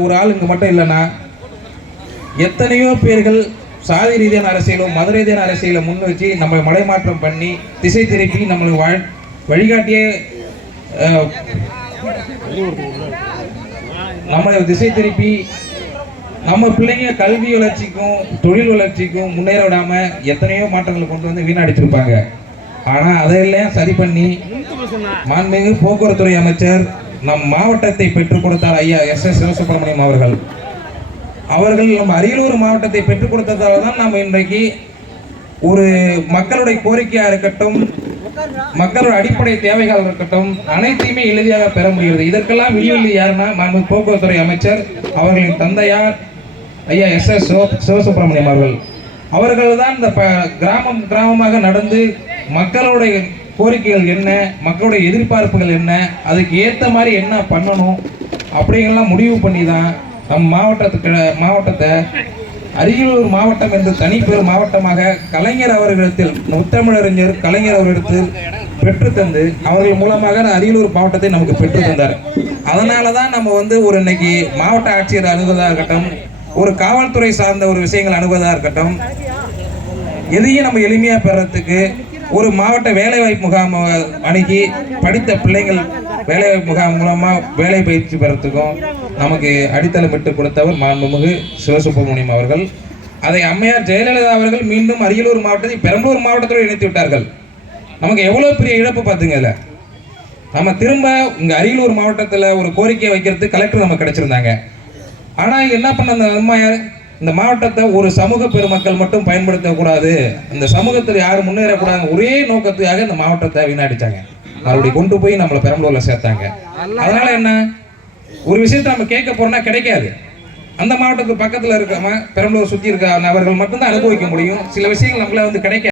ஒரு ஆள் இங்க மட்டும் இல்லைன்னா எத்தனையோ பேர்கள் சாதி ரீதியான அரசியலும் மத ரீதியான அரசியலை முன் வச்சு நம்ம மலைமாற்றம் பண்ணி திசை திருப்பி நம்மளுக்கு வழிகாட்டியே நம்ம திசை திருப்பி நம்ம பிள்ளைங்க கல்வி வளர்ச்சிக்கும் தொழில் வளர்ச்சிக்கும் முன்னேற விடாம எத்தனையோ மாற்றங்களை கொண்டு வந்து வீணடிச்சிருப்பாங்க. ஆனா அதையெல்லாம் சரி பண்ணி மாண்புமிகு போக்குவரத்துறை அமைச்சர் நம் மாவட்டத்தை பெற்றுக் கொடுத்தார் ஐயா எஸ்.எஸ். சிவசுப்பிரமணியம் அவர்கள். நம்ம அரியலூர் மாவட்டத்தை பெற்றுக் கொடுத்ததால தான் நம்ம இன்றைக்கு ஒரு மக்களுடைய கோரிக்கையா இருக்கட்டும், மக்களோட அடிப்படை தேவைகள் இருக்கட்டும், அனைத்தையுமே எளிதாக பெற முடிகிறது. இதற்கெல்லாம் விழிவெளி யாருன்னா மாண்புமிகு போக்குவரத்துறை அமைச்சர் அவர்களின் தந்தையார் ஐயா எஸ்.எஸ். சிவசுப்பிரமணியம் அவர்கள் தான் இந்த கிராமமாக நடந்து மக்களுடைய கோரிக்கைகள் என்ன, மக்களுடைய எதிர்பார்ப்புகள் என்ன, அதுக்கு ஏற்ற மாதிரி என்ன பண்ணணும் அப்படிங்கெல்லாம் முடிவு பண்ணி தான் நம் மாவட்டத்தை அரியலூர் மாவட்டம் என்று தனிப்பெரும் மாவட்டமாக கலைஞர் அவர்களிடத்தில் முத்தமிழறிஞர் கலைஞர் அவர்களிடத்தில் பெற்றுத்தந்து அவர்கள் மூலமாக அரியலூர் மாவட்டத்தை நமக்கு பெற்று தந்தார். அதனால தான் நம்ம ஒரு இன்னைக்கு மாவட்ட ஆட்சியர் அணுகுவதாக இருக்கட்டும், ஒரு காவல்துறை சார்ந்த ஒரு விஷயங்கள் அணுகுவதாக இருக்கட்டும், எதையும் நம்ம எளிமையாக பெறத்துக்கு ஒரு மாவட்ட வேலைவாய்ப்பு முகாம் அணுகி படித்த பிள்ளைகள் வேலைவாய்ப்பு முகாம் மூலமாக வேலை பயிற்சி பெறத்துக்கும் நமக்கு அடித்தளமிட்டு கொடுத்தவர் மாண்புமிகு சிவசுப்பிரமணியம் அவர்கள். அதை அம்மையார் ஜெயலலிதா அவர்கள் மீண்டும் அரியலூர் மாவட்டத்தை பெரம்பலூர் மாவட்டத்தோடு இணைத்து விட்டார்கள். நமக்கு எவ்வளோ பெரிய இழப்பு பார்த்துங்க. இதில் நம்ம திரும்ப இங்கே அரியலூர் மாவட்டத்தில் ஒரு கோரிக்கையை வைக்கிறதுக்கு கலெக்டர் நமக்கு கிடைச்சிருந்தாங்க. ஆனால் என்ன பண்ண அந்த அம்மையார் இந்த மாவட்டத்தை ஒரு சமூக பெருமக்கள் மட்டும் பயன்படுத்தக்கூடாது, இந்த சமூகத்தில் யாரும் முன்னேறக்கூடாது ஒரே நோக்கத்துக்காக இந்த மாவட்டத்தை வீணடிச்சாங்க. மறுபடியும் கொண்டு போய் நம்மளை பெரம்பலூர்ல சேர்த்தாங்க. அதனால என்ன, ஒரு விஷயத்தை நம்ம கேட்க போறோம்னா கிடைக்காது. அந்த மாவட்டத்துக்கு பக்கத்துல இருக்காம பெரம்பலூர் சுற்றி இருக்க நபர்கள் மட்டும்தான் அனுபவிக்க முடியும். சில விஷயங்கள் நம்மள கிடைக்காது.